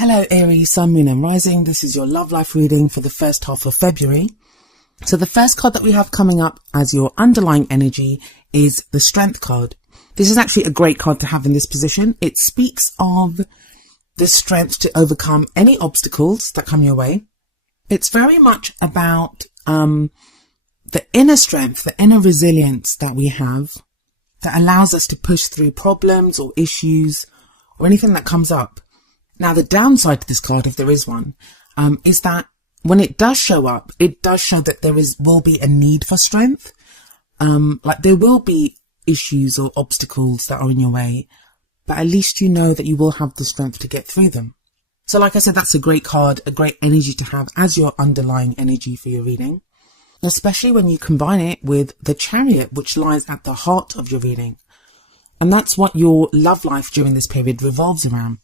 Hello Aries, Sun, Moon and Rising. This is your love life reading for the first half of February. So the first card that we have coming up as your underlying energy is the Strength card. This is actually a great card to have in this position. It speaks of the strength to overcome any obstacles that come your way. It's very much about the inner strength, the inner resilience that we have that allows us to push through problems or issues or anything that comes up. Now, the downside to this card, if there is one, is that when it does show up, it does show that will be a need for strength. Like there will be issues or obstacles that are in your way, but at least you know that you will have the strength to get through them. So like I said, that's a great card, a great energy to have as your underlying energy for your reading, especially when you combine it with the Chariot, which lies at the heart of your reading. And that's what your love life during this period revolves around.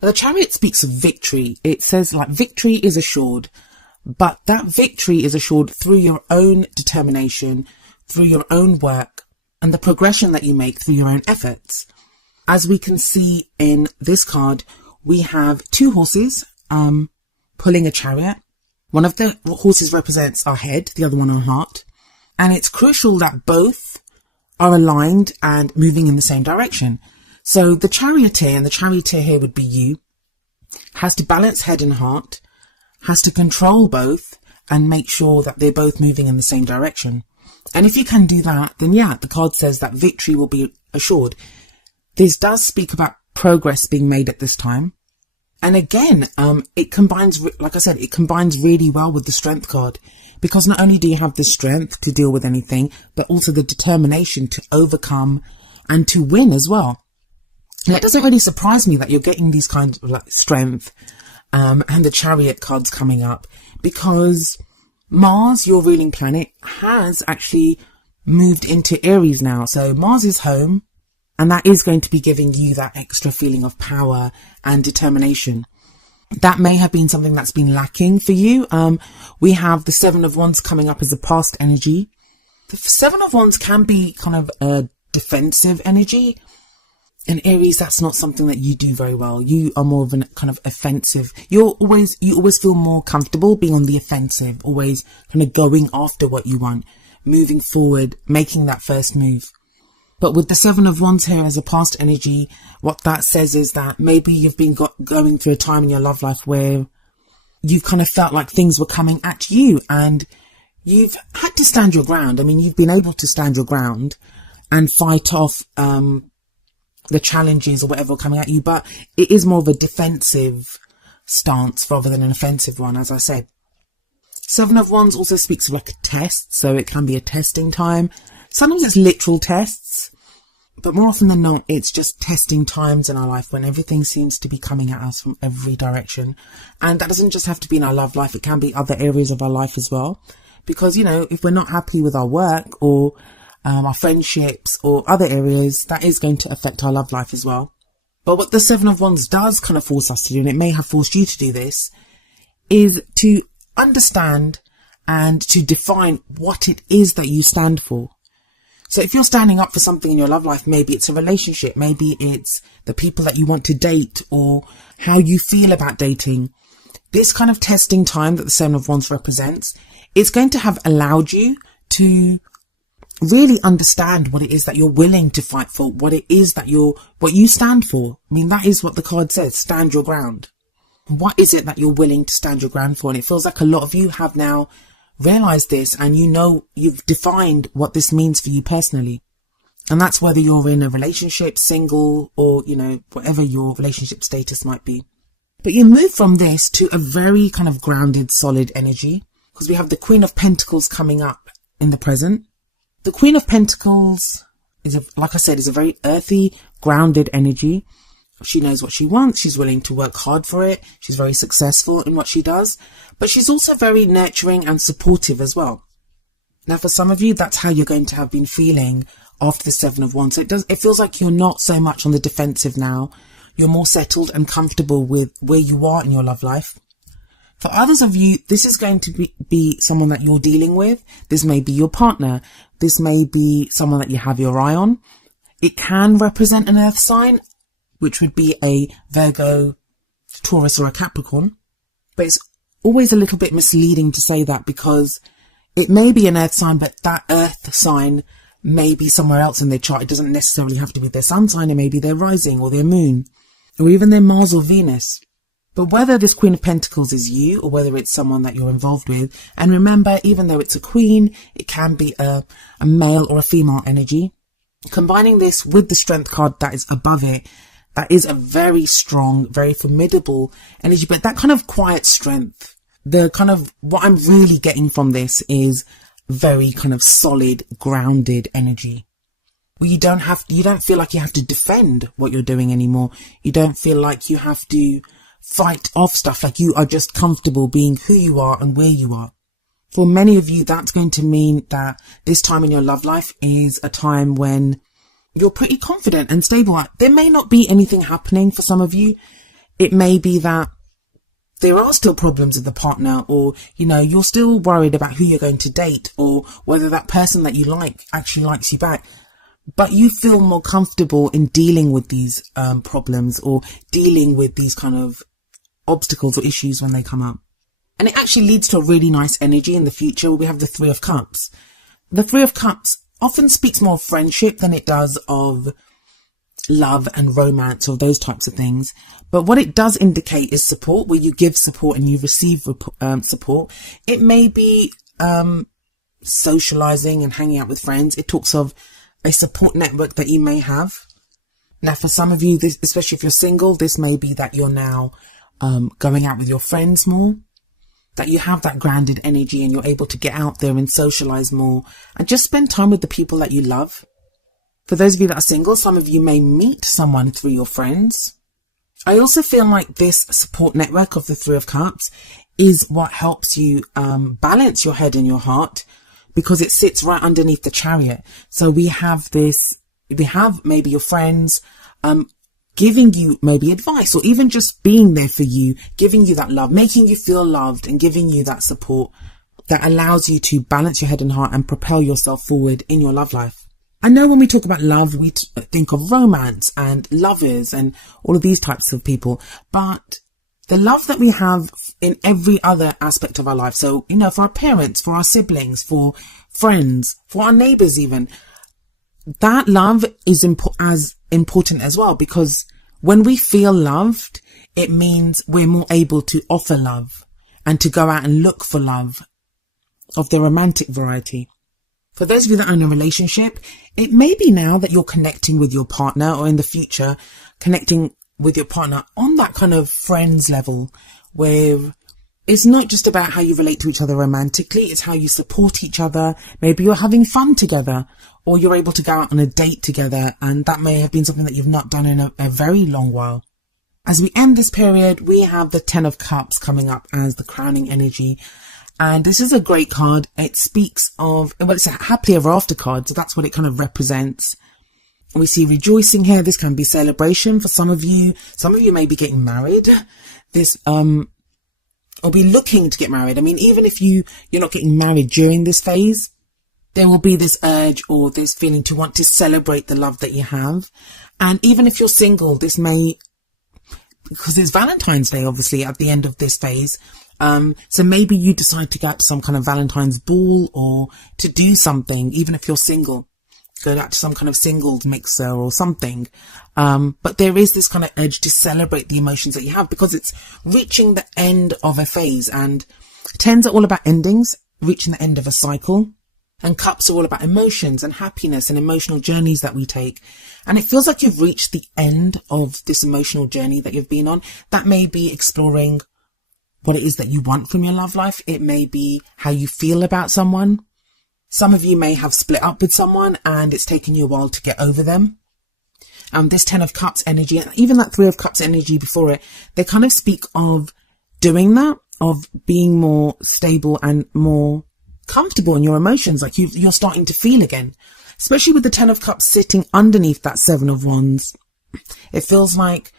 The Chariot speaks of victory. It says like victory is assured, but that victory is assured through your own determination, through your own work, and the progression that you make through your own efforts. As we can see in this card, we have two horses pulling a chariot. One of the horses represents our head, the other one our heart. And it's crucial that both are aligned and moving in the same direction. So the charioteer, and the charioteer here would be you, has to balance head and heart, has to control both and make sure that they're both moving in the same direction. And if you can do that, then yeah, the card says that victory will be assured. This does speak about progress being made at this time. And again, it combines, like I said, it combines really well with the Strength card, because not only do you have the strength to deal with anything, but also the determination to overcome and to win as well. Now, it doesn't really surprise me that you're getting these kinds of like strength and the Chariot cards coming up, because Mars, your ruling planet, has actually moved into Aries now. So Mars is home, and that is going to be giving you that extra feeling of power and determination. That may have been something that's been lacking for you. We have the Seven of Wands coming up as a past energy. The Seven of Wands can be kind of a defensive energy. In Aries, that's not something that you do very well. You are more of a kind of offensive. You always feel more comfortable being on the offensive, always kind of going after what you want, moving forward, making that first move. But with the Seven of Wands here as a past energy, what that says is that maybe you've been going through a time in your love life where you've kind of felt like things were coming at you and you've had to stand your ground. I mean, you've been able to stand your ground and fight off the challenges or whatever coming at you, but it is more of a defensive stance rather than an offensive one, as I said. Seven of Wands also speaks of like a test, so it can be a testing time. Sometimes it's literal tests, but more often than not, it's just testing times in our life when everything seems to be coming at us from every direction. And that doesn't just have to be in our love life, it can be other areas of our life as well. Because, you know, if we're not happy with our work or our friendships or other areas, that is going to affect our love life as well. But what the Seven of Wands does kind of force us to do, and it may have forced you to do this, is to understand and to define what it is that you stand for. So if you're standing up for something in your love life, maybe it's a relationship, maybe it's the people that you want to date or how you feel about dating. This kind of testing time that the Seven of Wands represents is going to have allowed you to really understand what it is that you're willing to fight for, what it is that what you stand for. I mean, that is what the card says, stand your ground. What is it that you're willing to stand your ground for? And it feels like a lot of you have now realized this, and you know, you've defined what this means for you personally. And that's whether you're in a relationship, single, or, you know, whatever your relationship status might be. But you move from this to a very kind of grounded, solid energy, because we have the Queen of Pentacles coming up in the present. The Queen of Pentacles like I said, is a very earthy, grounded energy. She knows what she wants. She's willing to work hard for it. She's very successful in what she does, but she's also very nurturing and supportive as well. Now, for some of you, that's how you're going to have been feeling after the Seven of Wands. It feels like you're not so much on the defensive now. You're more settled and comfortable with where you are in your love life. For others of you, this is going to be someone that you're dealing with. This may be your partner. This may be someone that you have your eye on. It can represent an earth sign, which would be a Virgo, Taurus or a Capricorn. But it's always a little bit misleading to say that, because it may be an earth sign, but that earth sign may be somewhere else in their chart. It doesn't necessarily have to be their sun sign. It may be their rising or their moon or even their Mars or Venus. But whether this Queen of Pentacles is you or whether it's someone that you're involved with, and remember, even though it's a queen, it can be a male or a female energy. Combining this with the Strength card that is above it, that is a very strong, very formidable energy, but that kind of quiet strength. The kind of, what I'm really getting from this is very kind of solid, grounded energy. Where you don't feel like you have to defend what you're doing anymore. You don't feel like you have to fight off stuff, like you are just comfortable being who you are and where you are. For many of you, that's going to mean that this time in your love life is a time when you're pretty confident and stable. There may not be anything happening for some of you. It may be that there are still problems with the partner, or, you're still worried about who you're going to date, or whether that person that you like actually likes you back. But you feel more comfortable in dealing with these problems, or dealing with these kind of obstacles or issues when they come up. And it actually leads to a really nice energy in the future where we have the Three of Cups. The Three of Cups often speaks more of friendship than it does of love and romance or those types of things. But what it does indicate is support, where you give support and you receive support. It may be socializing and hanging out with friends. It talks of a support network that you may have. Now, for some of you, this, especially if you're single, this may be that you're now going out with your friends more, that you have that grounded energy and you're able to get out there and socialize more and just spend time with the people that you love. For those of you that are single, some of you may meet someone through your friends. I also feel like this support network of the Three of Cups is what helps you balance your head and your heart, because it sits right underneath the Chariot. So we have maybe your friends giving you maybe advice, or even just being there for you, giving you that love, making you feel loved and giving you that support that allows you to balance your head and heart and propel yourself forward in your love life. I know when we talk about love, we think of romance and lovers and all of these types of people, but the love that we have in every other aspect of our life. So, for our parents, for our siblings, for friends, for our neighbors even, that love is as important as well, because when we feel loved, it means we're more able to offer love and to go out and look for love of the romantic variety. For those of you that are in a relationship, it may be now that you're connecting with your partner, or in the future, connecting with your partner on that kind of friends level, where it's not just about how you relate to each other romantically, it's how you support each other. Maybe you're having fun together, or you're able to go out on a date together, and that may have been something that you've not done in a very long while. As we end this period, we have the Ten of Cups coming up as the crowning energy. And this is a great card. It speaks of, it's a happily ever after card, so that's what it kind of represents. We see rejoicing here. This can be celebration for some of you. Some of you may be getting married. This, or be looking to get married. I mean, even if you're not getting married during this phase, there will be this urge or this feeling to want to celebrate the love that you have. And even if you're single, this may, because it's Valentine's Day, obviously, at the end of this phase. So maybe you decide to go out to some kind of Valentine's ball, or to do something, even if you're single, go out to some kind of singles mixer or something. But there is this kind of urge to celebrate the emotions that you have, because it's reaching the end of a phase, and tens are all about endings, reaching the end of a cycle. And cups are all about emotions and happiness and emotional journeys that we take. And it feels like you've reached the end of this emotional journey that you've been on. That may be exploring what it is that you want from your love life. It may be how you feel about someone. Some of you may have split up with someone and it's taken you a while to get over them. This Ten of Cups energy, and even that Three of Cups energy before it, they kind of speak of doing that, of being more stable and more comfortable in your emotions, like you're starting to feel again, especially with the Ten of Cups sitting underneath that Seven of Wands. It feels like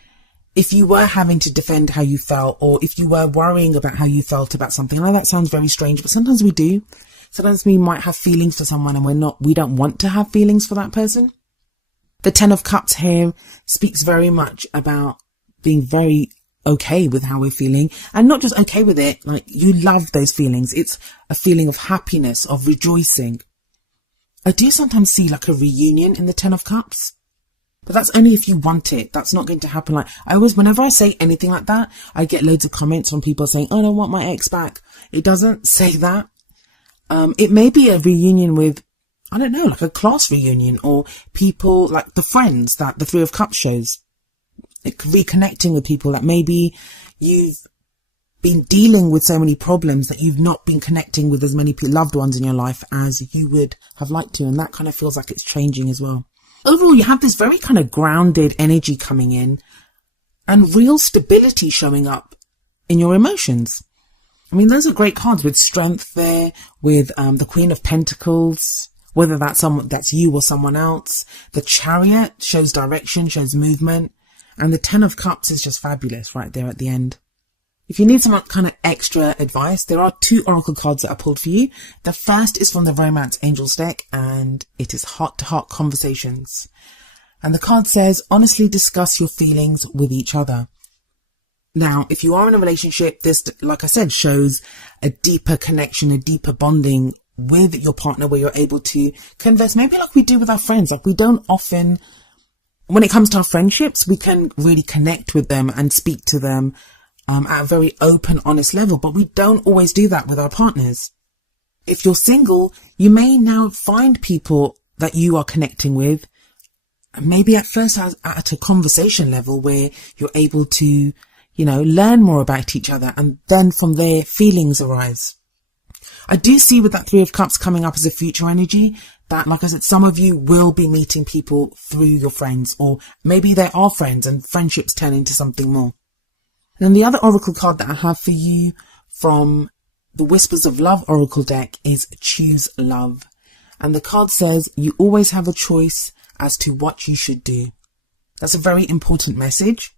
if you were having to defend how you felt, or if you were worrying about how you felt about something. I know that sounds very strange, but sometimes we do. Sometimes we might have feelings for someone and we don't want to have feelings for that person. The Ten of Cups here speaks very much about being very okay with how we're feeling, and not just okay with it, like you love those feelings. It's a feeling of happiness, of rejoicing. I do sometimes see like a reunion in the Ten of Cups, but that's only if you want it. That's not going to happen. Like whenever I say anything like that, I get loads of comments from people saying, "Oh, I don't want my ex back." It doesn't say that. It may be a reunion with, I don't know, like a class reunion, or people like the friends that the Three of Cups shows. Reconnecting with people that maybe you've been dealing with so many problems that you've not been connecting with as many loved ones in your life as you would have liked to. And that kind of feels like it's changing as well. Overall, you have this very kind of grounded energy coming in and real stability showing up in your emotions. I mean, those are great cards with strength there, with the Queen of Pentacles, whether that's you or someone else. The Chariot shows direction, shows movement. And the Ten of Cups is just fabulous right there at the end. If you need some kind of extra advice, there are 2 oracle cards that are pulled for you. The first is from the Romance Angels deck, and it is Heart-to-Heart Conversations. And the card says, honestly discuss your feelings with each other. Now, if you are in a relationship, this, like I said, shows a deeper connection, a deeper bonding with your partner, where you're able to converse, maybe like we do with our friends. Like we don't often, when it comes to our friendships, we can really connect with them and speak to them at a very open, honest level, but we don't always do that with our partners. If you're single, you may now find people that you are connecting with, maybe at first at a conversation level where you're able to, learn more about each other, and then from there feelings arise. I do see with that Three of Cups coming up as a future energy that, like I said, some of you will be meeting people through your friends, or maybe they are friends and friendships turn into something more. And then the other oracle card that I have for you from the Whispers of Love oracle deck is Choose Love. And the card says, you always have a choice as to what you should do. That's a very important message,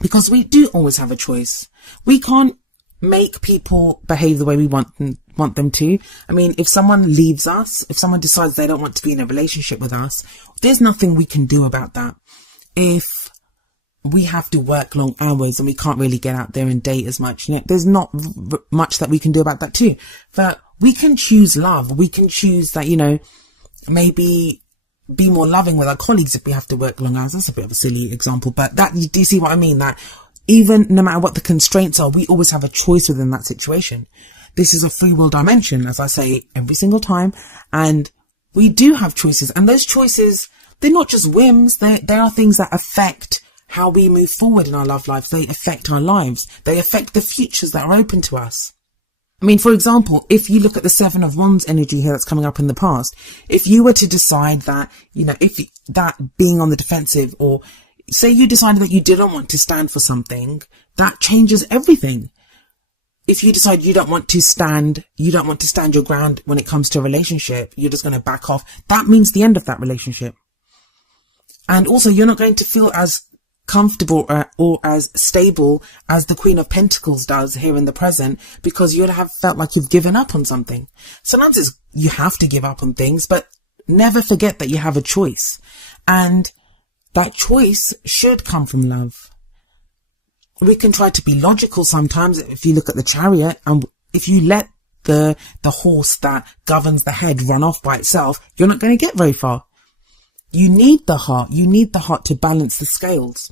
because we do always have a choice. We can't make people behave the way we want them to. I mean, if someone leaves us, if someone decides they don't want to be in a relationship with us, there's nothing we can do about that. If we have to work long hours and we can't really get out there and date as much, there's not much that we can do about that too. But we can choose love. We can choose that, maybe be more loving with our colleagues if we have to work long hours. That's a bit of a silly example, but that, do you see what I mean? That even no matter what the constraints are, we always have a choice within that situation. This is a free will dimension, as I say every single time, and we do have choices. And those choices, they're not just whims. They are things that affect how we move forward in our love lives. They affect our lives. They affect the futures that are open to us. I mean, for example, if you look at the Seven of Wands energy here that's coming up in the past, if you were to decide that, if that being on the defensive, or say you decided that you didn't want to stand for something, that changes everything. If you decide you don't want to stand your ground when it comes to a relationship, you're just going to back off, that means the end of that relationship. And also, you're not going to feel as comfortable or as stable as the Queen of Pentacles does here in the present, because you'll have felt like you've given up on something. Sometimes you have to give up on things, but never forget that you have a choice. And that choice should come from love. We can try to be logical sometimes. If you look at the Chariot, and if you let the horse that governs the head run off by itself, you're not going to get very far. You need the heart. You need the heart to balance the scales.